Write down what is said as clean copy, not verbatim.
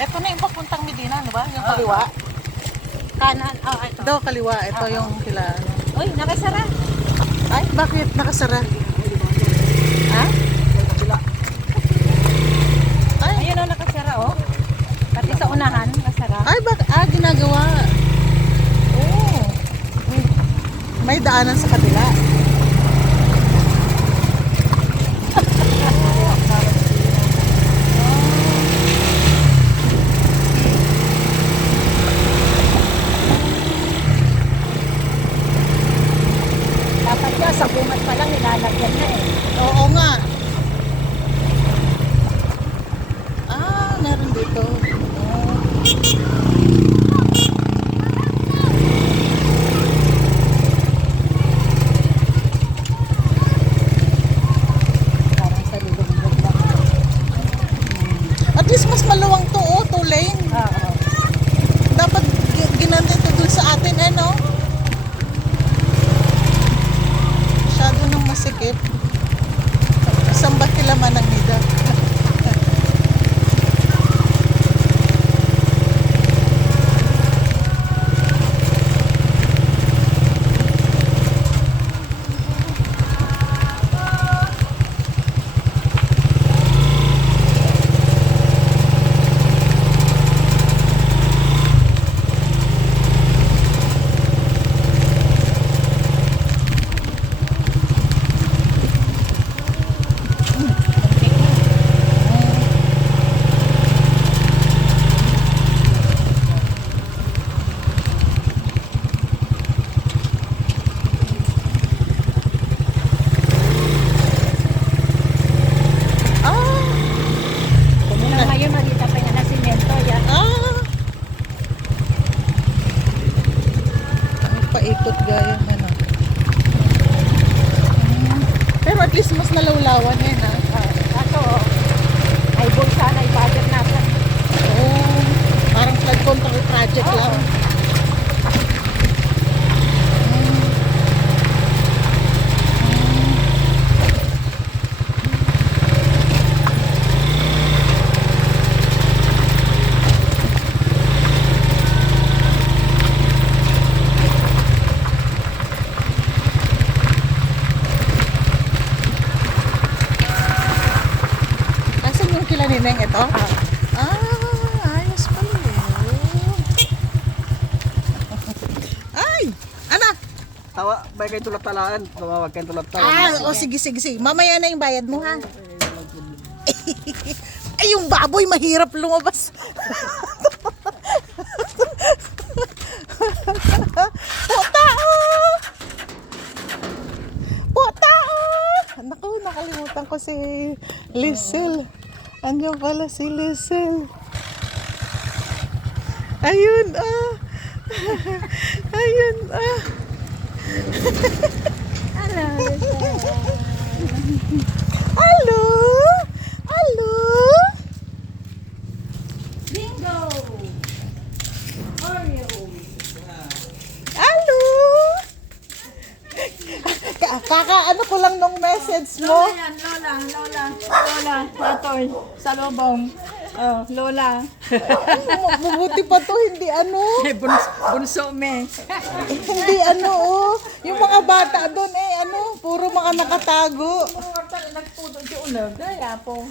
Ito na yung papuntang Medina, ano ba? Yung kaliwa. Kanan. Oh, ito. Ito, kaliwa. Ito yung kila. Uy, nakasara. Ay, bakit nakasara? Ha? Ay, Ayun o, nakasara oh. Pati sa unahan, nakasara. ay ginagawa. Oh. May daanan sa kabila. Dapat niya, sa bungat pa lang, nilalagyan na eh. Oo nga. Ah, meron dito. Oh. Parang sa lulubog lang. At least mas maluwang to, oh, two lane. Oo. Dapat ginanda ito dun sa atin, eh, no? Masyado nang masikip. Isang ba kilaman ang nida? Ah! Kung ngayon, nakita pa niya na simento yan. Ah! Ang paikot gaya ano. Pero at least mas nalawlawan yan, ha? Kaso, ay bulsa na i-budget natin. Oh, parang flood control project Oo. lang. Nasaan yung kila Nineng ito? Ayos pala eh. Ay! Anak! Tawa, bay kay tulad talaan. Tumawag kay tulad talaan. Sige, sige, sige. Mamaya na yung bayad mo, ha? Ay, yung baboy, mahirap lumabas. Potao! Potao! Naku, nakalimutan ko si Lisel. Andiyan pala si Lisel. Ayun, ah. Ayun, ah. Hello? Hello? Bingo! Oreo! Hello? Kakaano ko lang nung message mo. Lola yan, Lola, Atoy, sa lobong. Oh, Lola. Mabuti pa to, hindi ano. Bunso me. Hindi ano, oh. Yung mga bata doon, eh, ano, puro mga nakatago. Nagpudo di ulag, kaya po.